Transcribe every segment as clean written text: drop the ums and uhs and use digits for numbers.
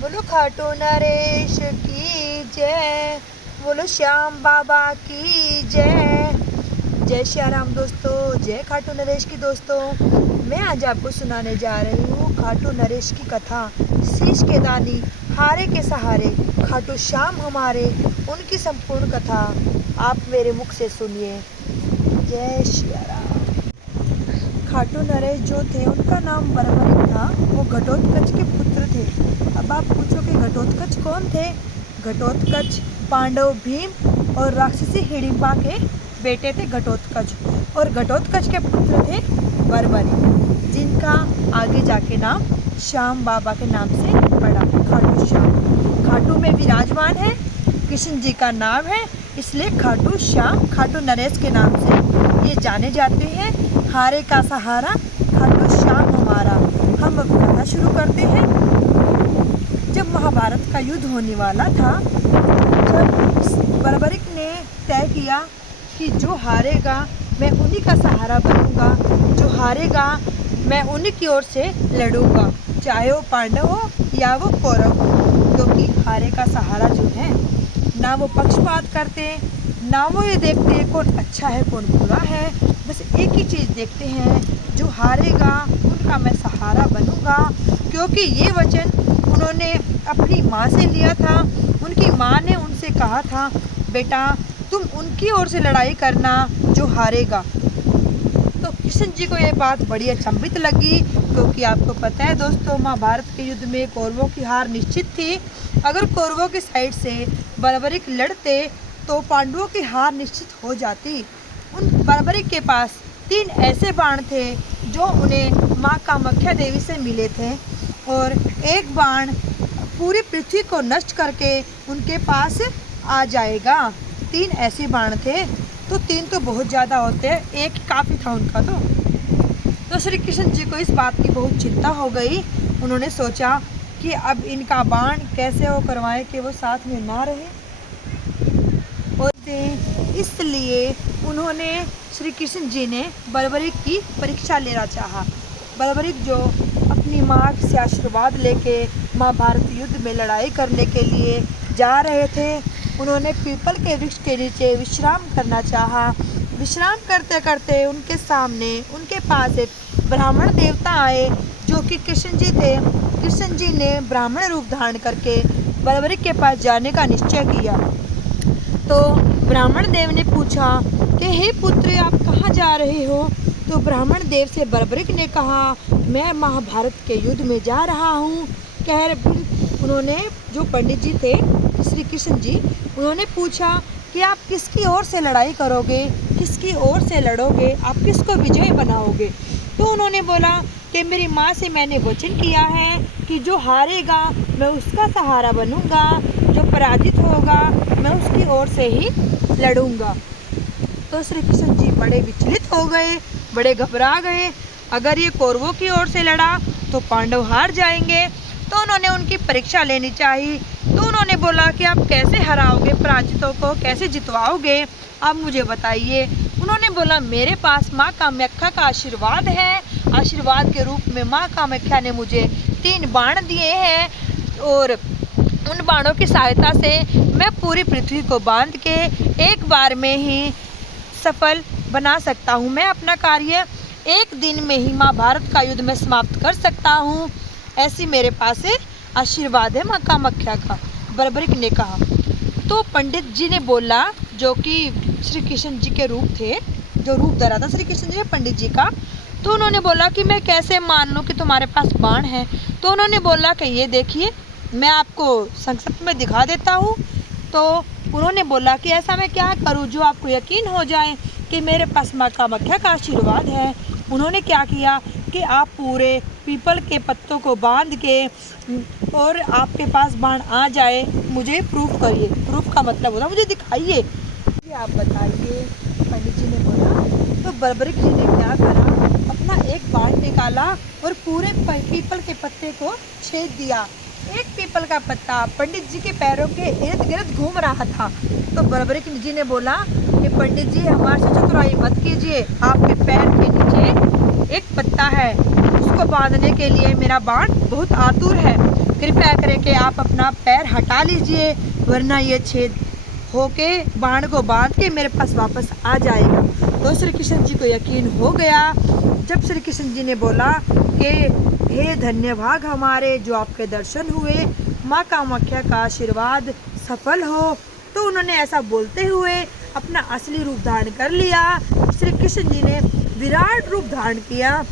बोलो खाटू नरेश की जय, बोलो श्याम बाबा की जय। जय श्री राम दोस्तों, जय खाटू नरेश की दोस्तों। मैं आज आपको सुनाने जा रही हूँ खाटू नरेश की कथा। शीश के दानी हारे के सहारे खाटू श्याम हमारे, उनकी संपूर्ण कथा आप मेरे मुख से सुनिए। जय श्री राम। खाटू नरेश जो थे उनका नाम बरबरिक था। वो घटोत्कच के पुत्र थे। अब आप पूछोगे घटोत्कच कौन थे? घटोत्कच पांडव भीम और राक्षसी हिडिंबा के बेटे थे घटोत्कच। और घटोत्कच के पुत्र थे बरबरिक, जिनका आगे जाके नाम श्याम बाबा के नाम से पड़ा, खाटू श्याम। खाटू में विराजमान है, कृष्ण जी का नाम है, इसलिए खाटू श्याम खाटू नरेश के नाम से ये जाने जाते हैं। हारे का सहारा खाटू श्याम हमारा। हम अब कथा शुरू करते हैं। जब महाभारत का युद्ध होने वाला था, जब बरबरिक ने तय किया कि जो हारेगा मैं उन्हीं का सहारा बनूंगा, जो हारेगा मैं उन्हीं की ओर से लड़ूंगा, चाहे वो पांडव हो या वो कौरव हो। क्योंकि हारे का सहारा जो है, ना वो पक्षपात करते, ना वो ये देखते कौन अच्छा है कौन बुरा है, बस एक ही चीज़ देखते हैं, जो हारेगा उनका मैं सहारा बनूंगा। क्योंकि ये वचन उन्होंने अपनी माँ से लिया था। उनकी माँ ने उनसे कहा था, बेटा तुम उनकी ओर से लड़ाई करना जो हारेगा। तो कृष्ण जी को ये बात बड़ी अचंभित लगी, क्योंकि आपको पता है दोस्तों, महाभारत के युद्ध में कौरवों की हार निश्चित थी। अगर कौरवों की साइड से बरबरिक लड़ते तो पांडवों की हार निश्चित हो जाती। उन बरबरिक के पास 3 ऐसे बाण थे जो उन्हें माँ कामाख्या देवी से मिले थे, और एक बाण पूरी पृथ्वी को नष्ट करके उनके पास आ जाएगा। 3 ऐसे बाण थे, तो 3 तो बहुत ज़्यादा होते हैं, एक काफ़ी था उनका। तो श्री कृष्ण जी को इस बात की बहुत चिंता हो गई। उन्होंने सोचा कि अब इनका बाण कैसे वो करवाएं कि वो साथ में ना रहे, और इसलिए उन्होंने श्री कृष्ण जी ने बरबरिक की परीक्षा लेना चाहा। बरबरिक जो अपनी माँ से आशीर्वाद लेके महाभारत युद्ध में लड़ाई करने के लिए जा रहे थे, उन्होंने पीपल के वृक्ष के नीचे विश्राम करना चाहा। विश्राम करते करते उनके सामने उनके पास एक ब्राह्मण देवता आए, जो कि कृष्ण जी थे। कृष्ण जी ने ब्राह्मण रूप धारण करके बरबरिक के पास जाने का निश्चय किया। तो ब्राह्मण देव ने पूछा कि हे पुत्र, आप कहाँ जा रहे हो? तो ब्राह्मण देव से बरबरिक ने कहा, मैं महाभारत के युद्ध में जा रहा हूँ। उन्होंने, जो पंडित जी थे श्री कृष्ण जी, उन्होंने पूछा कि आप किसकी ओर से लड़ाई करोगे, किसकी ओर से लड़ोगे, आप किसको विजय बनाओगे? तो उन्होंने बोला कि मेरी माँ से मैंने वचन किया है कि जो हारेगा मैं उसका सहारा बनूंगा, जो पराजित होगा मैं उसकी ओर से ही लड़ूंगा। तो श्री कृष्ण जी बड़े विचलित हो गए, बड़े घबरा गए। अगर ये कौरवों की ओर से लड़ा तो पांडव हार जाएंगे, तो उन्होंने उनकी परीक्षा लेनी चाहिए। तो उन्होंने बोला कि आप कैसे हराओगे पराजितों को, कैसे जितवाओगे, आप मुझे बताइए। उन्होंने बोला, मेरे पास माँ कामाख्या का आशीर्वाद है। आशीर्वाद के रूप में माँ कामाख्या ने मुझे 3 बाण दिए हैं, और उन बाणों की सहायता से मैं पूरी पृथ्वी को बांध के एक बार में ही सफल बना सकता हूँ। मैं अपना कार्य एक दिन में ही महाभारत का युद्ध में समाप्त कर सकता हूँ। ऐसी मेरे पास आशीर्वाद है माँ कामाख्या का, बरबरिक ने कहा। तो पंडित जी ने बोला, जो कि श्री कृष्ण जी के रूप थे, जो रूप धरा था श्री कृष्ण जी ने पंडित जी का, तो उन्होंने बोला कि मैं कैसे मान लूँ कि तुम्हारे पास बाण है? तो उन्होंने बोला कि ये देखिए, मैं आपको संक्षिप्त में दिखा देता हूँ। तो उन्होंने बोला कि ऐसा मैं क्या करूँ जो आपको यकीन हो जाए कि मेरे पास माँ कामाख्या का आशीर्वाद है। उन्होंने क्या किया कि आप पूरे पीपल के पत्तों को बांध के और आपके पास बाण आ जाए, मुझे प्रूफ करिए। प्रूफ का मतलब होता मुझे दिखाइए, ये आप बताइए। पंडित जी ने बोला। तो बरबरिक जी ने क्या करा, अपना एक बाण निकाला और पूरे पीपल के पत्ते को छेद दिया। एक पीपल का पत्ता पंडित जी के पैरों के इर्द गिर्द घूम रहा था। तो बरबरिक जी ने बोला कि पंडित जी, हमारे से चतुराई मत कीजिए, आपके पैर के नीचे एक पत्ता है, उसको बांधने के लिए मेरा बाण बहुत आतुर है। कृपया करके आप अपना पैर हटा लीजिए, वरना ये छेद होके बाण को बांध के मेरे पास वापस आ जाएगा। तो श्री कृष्ण जी को यकीन हो गया। जब श्री कृष्ण जी ने बोला कि हे धन्य भाग हमारे, जो आपके दर्शन हुए, माँ कामाख्या का आशीर्वाद सफल हो, तो उन्होंने ऐसा बोलते हुए अपना असली रूप धारण कर लिया। श्री कृष्ण जी ने विराट रूप धारण किया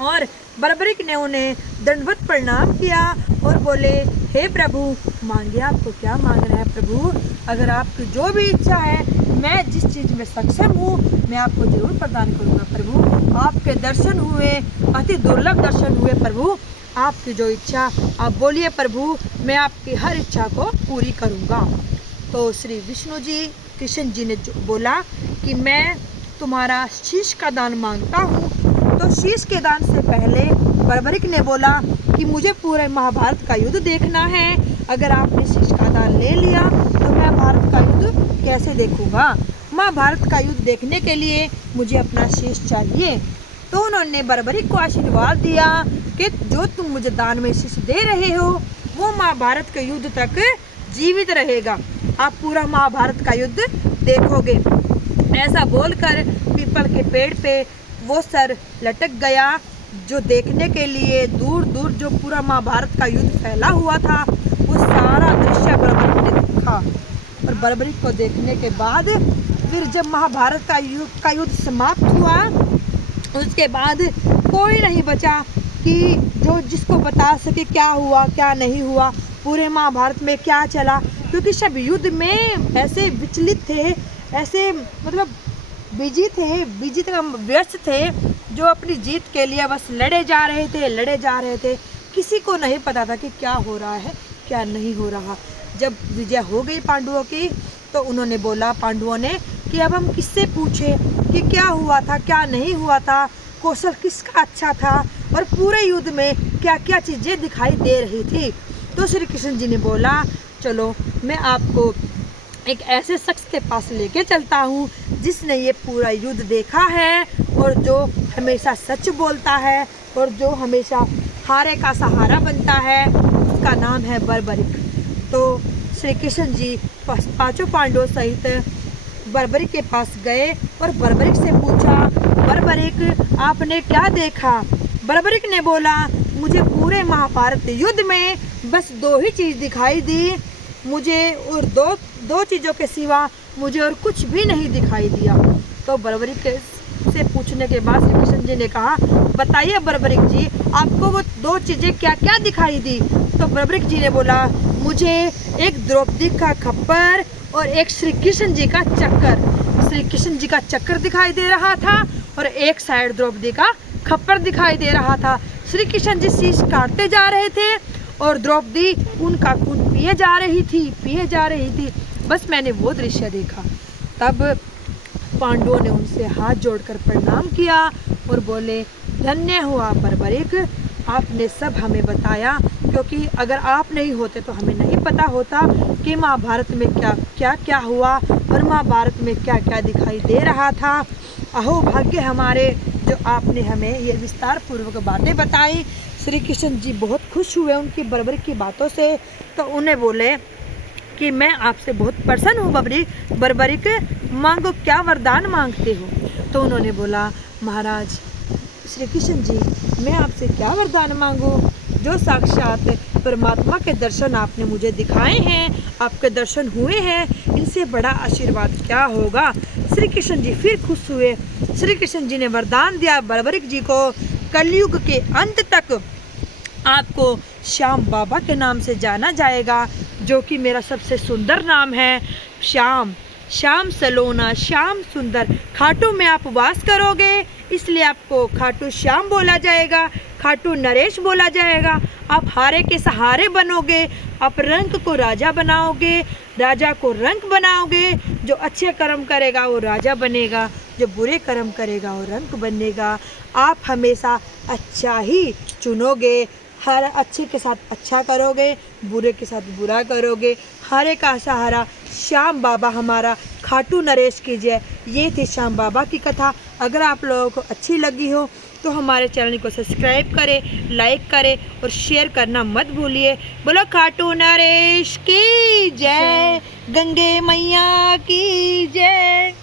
और बर्बरिक ने उन्हें दंडवत प्रणाम किया और बोले, हे प्रभु, मांगिए, आपको क्या मांगना है प्रभु? अगर आपकी जो भी इच्छा है, मैं जिस चीज़ में सक्षम हूँ मैं आपको जरूर प्रदान करूँगा प्रभु। आपके दर्शन हुए, अति दुर्लभ दर्शन हुए प्रभु, आपकी जो इच्छा आप बोलिए प्रभु, मैं आपकी हर इच्छा को पूरी करूँगा। तो श्री विष्णु जी कृष्ण जी ने बोला कि मैं तुम्हारा शीश का दान मांगता हूँ। तो शीश के दान से पहले बर्बरिक ने बोला कि मुझे पूरे महाभारत का युद्ध देखना है। अगर आपने शीश का दान ले लिया तो मैं भारत का युद्ध कैसे देखूंगा? महाभारत का युद्ध देखने के लिए मुझे अपना शीश चाहिए। तो उन्होंने बर्बरिक को आशीर्वाद दिया कि जो तुम मुझे दान में शीश दे रहे हो वो महाभारत के युद्ध तक जीवित रहेगा, आप पूरा महाभारत का युद्ध देखोगे। ऐसा बोलकर पीपल के पेड़ पे वो सर लटक गया, जो देखने के लिए दूर दूर जो पूरा महाभारत का युद्ध फैला हुआ था, वो सारा दृश्य बर्बरिक ने देखा। और बर्बरिक को देखने के बाद फिर जब महाभारत का युद्ध समाप्त हुआ, उसके बाद कोई नहीं बचा कि जो जिसको बता सके क्या हुआ क्या नहीं हुआ, पूरे महाभारत में क्या चला, क्योंकि सब युद्ध में ऐसे विचलित थे, ऐसे मतलब बिजी तक व्यस्त थे, जो अपनी जीत के लिए बस लड़े जा रहे थे। किसी को नहीं पता था कि क्या हो रहा है क्या नहीं हो रहा। जब विजय हो गई पांडवों की, तो उन्होंने बोला पांडवों ने कि अब हम किससे पूछें कि क्या हुआ था क्या नहीं हुआ था, कौशल किसका अच्छा था और पूरे युद्ध में क्या क्या चीज़ें दिखाई दे रही थी। तो श्री कृष्ण जी ने बोला, चलो मैं आपको एक ऐसे शख्स के पास लेके चलता हूँ जिसने ये पूरा युद्ध देखा है और जो हमेशा सच बोलता है और जो हमेशा हारे का सहारा बनता है, उसका नाम है बर्बरिक। तो श्री कृष्ण जी पांचों पांडवों सहित बर्बरिक के पास गए और बर्बरिक से पूछा, बर्बरिक आपने क्या देखा? बर्बरिक ने बोला, मुझे पूरे महाभारत युद्ध में बस दो ही चीज़ दिखाई दी, मुझे और दो चीज़ों के सिवा मुझे और कुछ भी नहीं दिखाई दिया। तो बर्बरिक से पूछने के बाद श्री कृष्ण जी ने कहा, बताइए बर्बरिक जी, आपको वो दो चीज़ें क्या क्या दिखाई दी? तो बर्बरिक जी ने बोला, मुझे एक द्रौपदी का खप्पर और एक श्री कृष्ण जी का चक्कर, श्री कृष्ण जी का चक्कर दिखाई दे रहा था और एक साइड द्रौपदी का खप्पर दिखाई दे रहा था। श्री कृष्ण जी शीश काटते जा रहे थे और द्रौपदी उनका खून पिए जा रही थी। बस मैंने वो दृश्य देखा। तब पांडवों ने उनसे हाथ जोड़कर प्रणाम किया और बोले, धन्य हुआ बर्बरिक, आपने सब हमें बताया, क्योंकि अगर आप नहीं होते तो हमें नहीं पता होता कि महाभारत में क्या क्या हुआ और महाभारत में क्या क्या दिखाई दे रहा था। अहो भाग्य हमारे, जो आपने हमें ये विस्तार पूर्वक बातें बताई। श्री कृष्ण जी बहुत खुश हुए उनकी बर्बरिक की बातों से। तो उन्हें बोले कि मैं आपसे बहुत प्रसन्न हूँ बर्बरिक, मांगो, क्या वरदान मांगते हो? तो उन्होंने बोला, महाराज श्री कृष्ण जी, मैं आपसे क्या वरदान मांगूं? जो साक्षात परमात्मा के दर्शन आपने मुझे दिखाए हैं, आपके दर्शन हुए हैं, इनसे बड़ा आशीर्वाद क्या होगा? श्री कृष्ण जी फिर खुश हुए। श्री कृष्ण जी ने वरदान दिया बर्बरिक जी को, कलयुग के अंत तक आपको श्याम बाबा के नाम से जाना जाएगा, जो कि मेरा सबसे सुंदर नाम है। श्याम सलोना, श्याम सुंदर। खाटू में आप वास करोगे, इसलिए आपको खाटू श्याम बोला जाएगा, खाटू नरेश बोला जाएगा। आप हारे के सहारे बनोगे, आप रंक को राजा बनाओगे, राजा को रंक बनाओगे। जो अच्छे कर्म करेगा वो राजा बनेगा, जो बुरे कर्म करेगा वो रंक बनेगा। आप हमेशा अच्छा ही चुनोगे, हर अच्छे के साथ अच्छा करोगे, बुरे के साथ बुरा करोगे। हारे का सहारा श्याम बाबा हमारा, खाटू नरेश की जय। ये थी श्याम बाबा की कथा। अगर आप लोगों को अच्छी लगी हो तो हमारे चैनल को सब्सक्राइब करें, लाइक करें और शेयर करना मत भूलिए। बोलो खाटू नरेश की जय, गंगे मैया की जय।